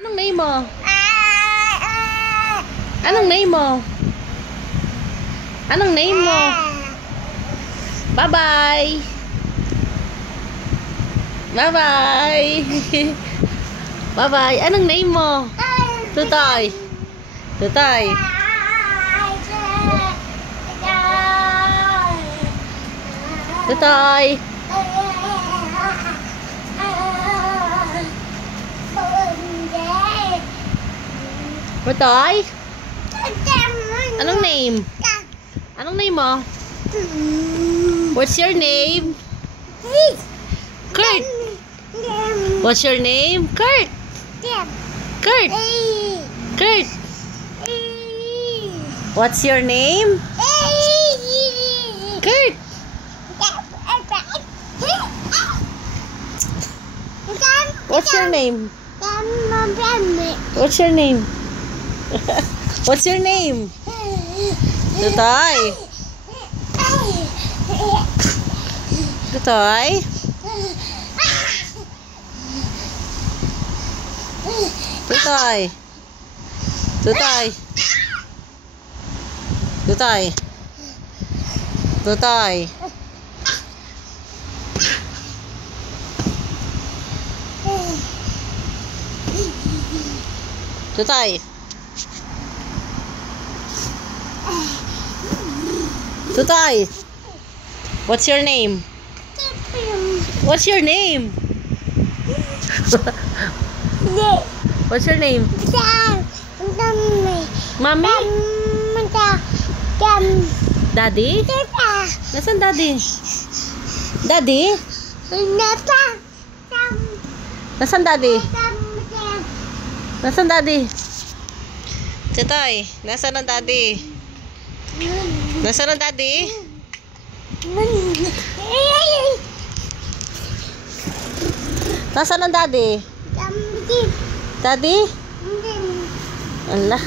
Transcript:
Anong name mo? Anong name mo? Anong name mo? Bye-bye! Bye-bye! Bye-bye! Anong name mo? Tutoy! Tutoy! Tutoy! Tutoy? Anong name? Anong name mo? What's your name? Kurt! What's your name? Kurt! Kurt! Kurt! What's your name? Kurt! What's your name? What's your name? What's your name? Tutoy! Tutoy? Tutoy! Tutoy! Tutoy! Tutoy! Tutoy! Tutoy! What's your name? What's your name? What's your name? Mommy? Daddy? Nasaan daddy? Daddy? Nasaan daddy? Nasaan daddy? Tutoy, nasaan ang daddy? Nasaan ang daddy? Nasaan ang daddy? Daddy? Allah.